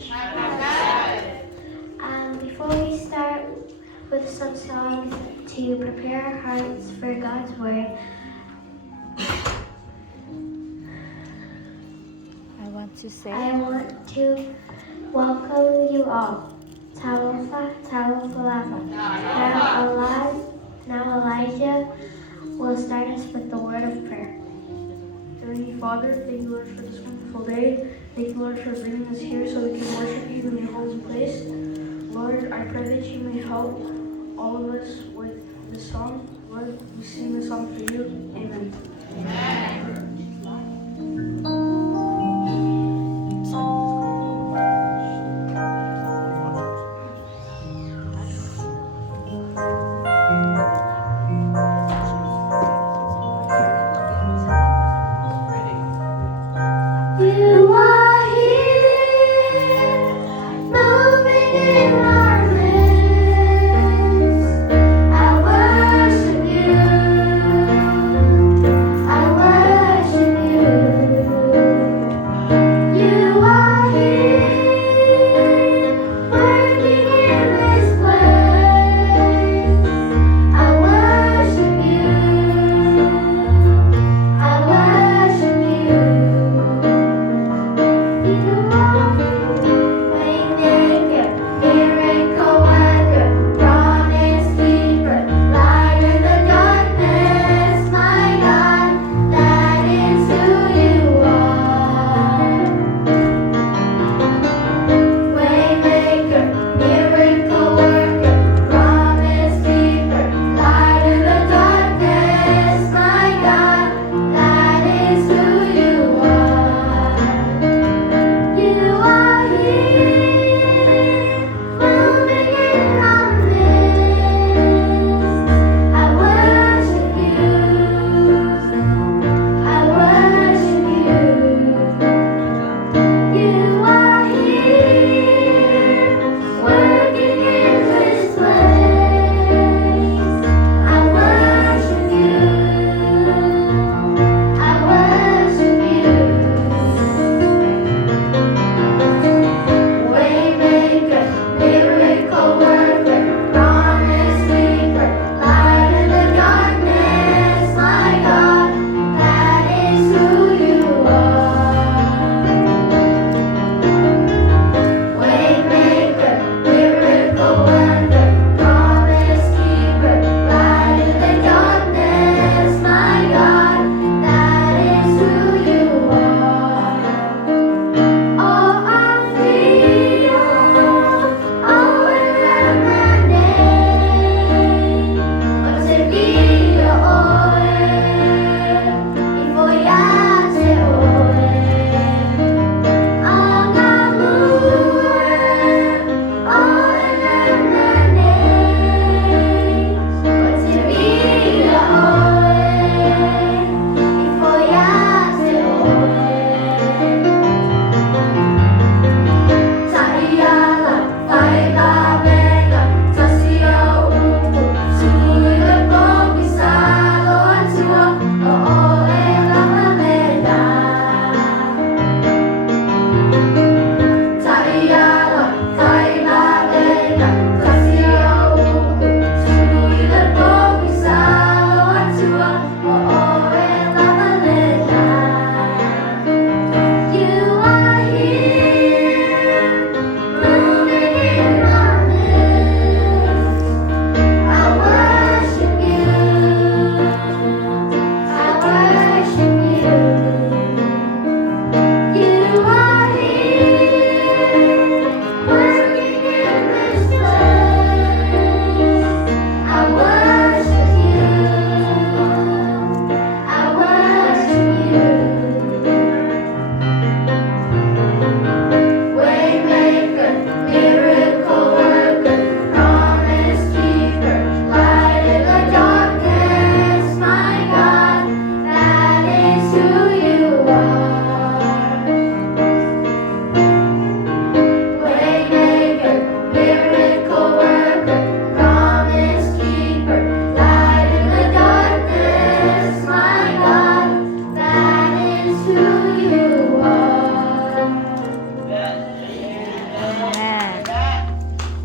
church. Before we start with some songs to prepare our hearts for God's Word, I want to say, I want to welcome you all. Talofa, Talofalafa. Now Elijah will start us with the word of prayer. Heavenly Father, thank you, Lord, for this wonderful day. Thank you, Lord, for bringing us here so we can worship you in your holy place. Lord, I pray that you may help all of us with this song. Lord, we sing this song for you. Amen.